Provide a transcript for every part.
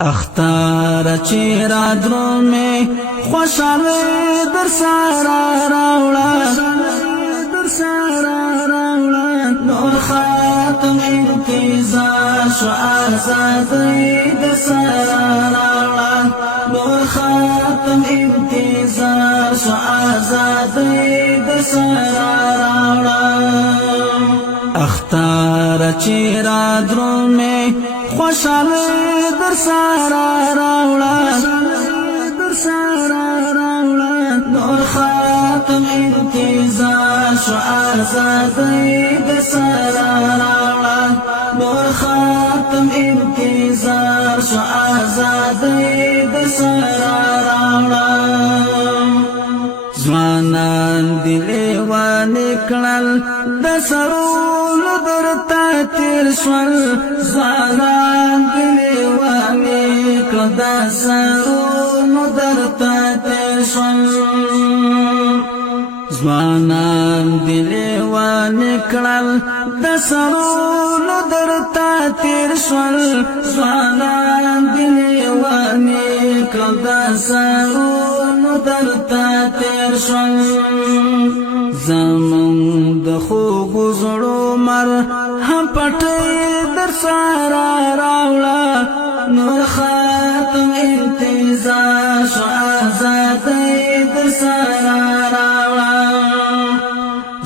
اختر چې را درومې خوشحالی در سره راوړه نور ختم انتظار شو آزادۍ در سره راوړه نور ختم انتظار شو آزادۍ در سره راوړه اختر چې را درومې خوشحالی در سره راوړه نور ختم انتظار شو آزادۍ در سره راوړه نور ختم انتظار شو آزادۍ در سره راوړه ځوانان دې لیوانې کړل د سرونو درته تېر شول ځوانان دې لیوانې کړل د سرونو درته تېر شول ځوانان دې لیوانې کړل د سرونو درته تېر شول ځوانان دې لیوانې کړل د سرونو درته تېر شول زمون د خوږو زړو مر هم پټۍ در سره راوړه نور ختم انتظار شو آزادۍ در سره راوړه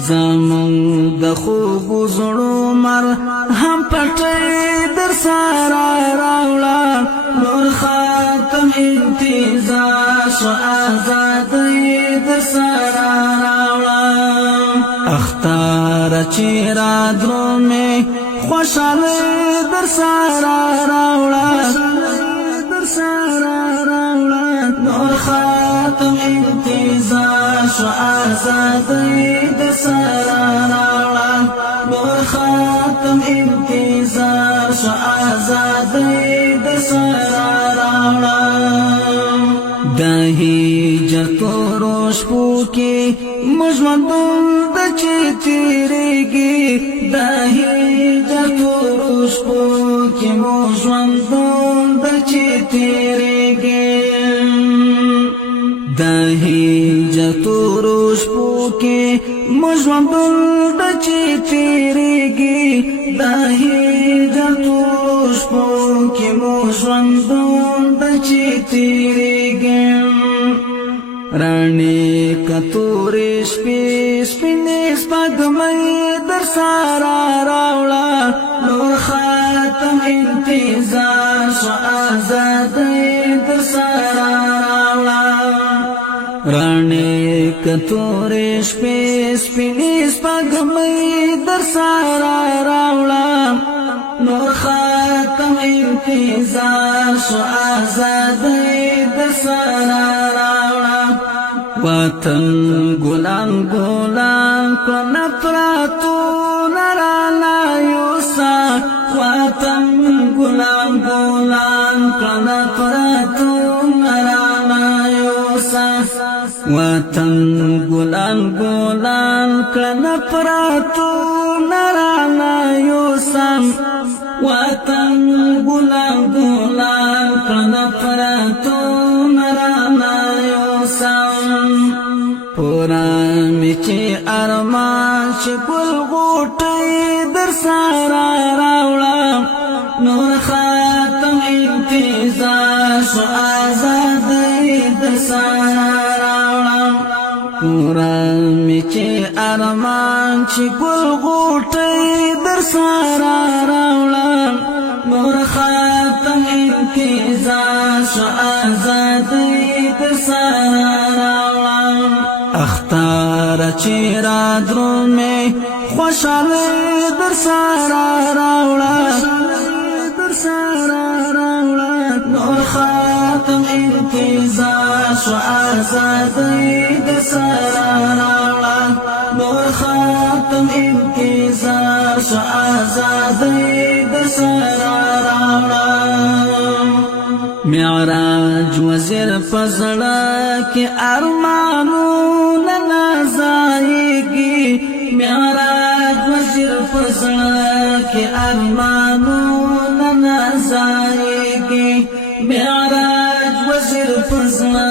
زمون د خوږو زړو مر هم پټۍ در سره راوړه نور ختم انتظار شو آزادۍ در سره راوړه اختر چې را درومې خوشحالی در سره راوړه نور ختم انتظار شو آزادۍ در سره راوړه نور ختم انتظار شو آزادۍ در سره راوړه د هجر تورو شپو کې مژوندون د چې تیریږي د هجر تورو شپو کې مژوندون د چې تیریږي د هجر تورو شپو کې مژوندون د چې تیریږي د هجر تورو شپو کې مژوندون د چې تیریږي رانی کتوری شپی سپینی سپگمی در سارا راولا نور خاتم انتظار شو آزادی در سارا راولا رانی کتوری شپی سپینی سپگمی در سارا راولا نور خاتم انتظار شو آزادی در سارا راولا وطن گلان گلان کو نفراتو نرانا یوسا وطن گلان گلان کو نفراتو نرانا یوسا وطن گلان گلان کو نفراتو نرانا یوسا وطن گلان گلان کو نفراتو نرانا یوسا پورامی چی ارمان چی گل غوٹی در سارا راوڑا نور خاتم انتظار شو آزادی در سارا راوڑا پورامی چی ارمان چی گل غوٹی در سارا راوڑا نور خاتم انتظار شو آزادی در سارا راوڑا اختر چې را درومې خوشحالی در سره راوړه نور ختم انتظار شو آزادۍ در سره راوړه نور ختم انتظار شو آزادۍ در سره راوړه معراج وزیر فضله کې ارمانونه نازایږي معراج وزیر فضله کې ارمانونه نازایږي معراج وزیر پزما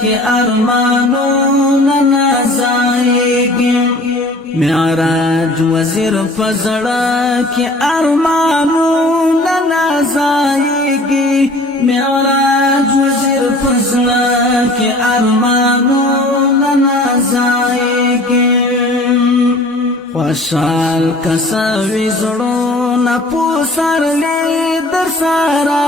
کی ارمانونه نازایږي معراج وزیر پزړه کی ارمانونه نازایږي معراج وزیر پزړه کی ارمانونه نازایږي خوشحال کسوي زړونه پوسرلي در سره